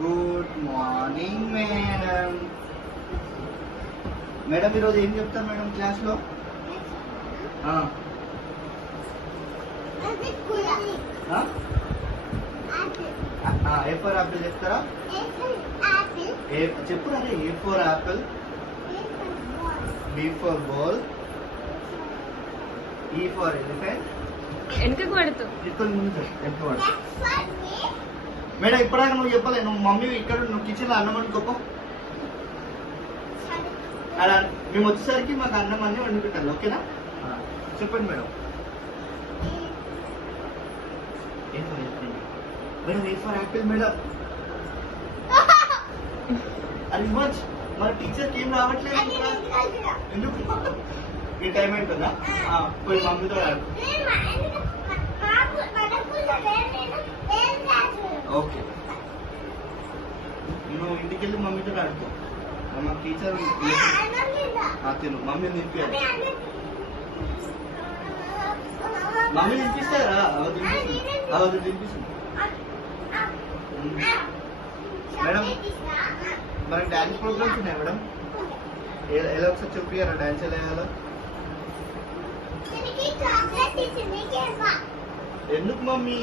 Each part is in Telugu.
Good morning madam. మేడం ఈరోజు ఏం చెప్తారు మేడం క్లాస్లో? ఏ ఫర్ యాపిల్ చెప్తారా? చెప్పు అదే. A for apple, B for ball, E for elephant. వెనకకు పడుతూ ఇక్కడ ముందు వెనక పడుతూ. మేడం ఇప్పటిదాకా నువ్వు చెప్పలే. నువ్వు మమ్మీ ఇక్కడ నువ్వు కిచెన్ లో అన్నం వండుకోపో. అలా మేము వచ్చేసరికి మాకు అన్నం అన్నీ వండుకుంటాను. ఓకేనా? చెప్పండి madam. Madam A for Apple madam. అది మచ్ మన టీచర్కి ఏం రావట్లేదు. ఎందుకు ఈ టైం అవుతుందా? పోయి మమ్మీతో ఓకే. నువ్వు ఇంటికి వెళ్ళి మమ్మీతో ఆడుకో. మా టీచర్ తిను. మమ్మీ తినిపించాలి. మమ్మీ తినిపిస్తారా? అవద్దు తినిపిస్తుంది. మేడం మనకి డాన్స్ ప్రోగ్రామ్స్ ఉన్నాయి మేడం. ఎలా ఒకసారి చూపియారా డాన్స్ ఎలా వేయాలో? ఎందుకు మమ్మీ?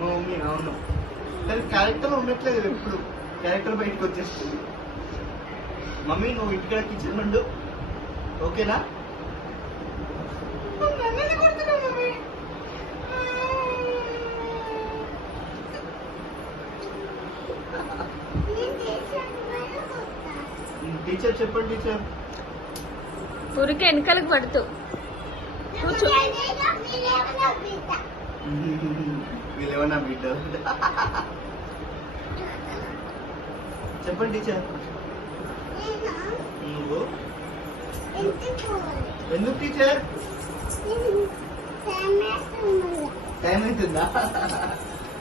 మమ్మీ అవును కానీ క్యారెక్టర్ ఉండట్లేదు. ఎప్పుడు క్యారెక్టర్ బయటకు వచ్చేస్తుంది. మమ్మీ నువ్వు ఇంటికాడ కిచెన్ ఉండు. ఓకేనా? టీచర్ చెప్పండి టీచర్. ఊరికి వెనకాలకు పడుతూ కూర్చో. వీళ్ళేమన్నా బిడ్డ. చెప్పండి టీచర్. నువ్వు ఎందుకు టీచర్? టైం అవుతుందా?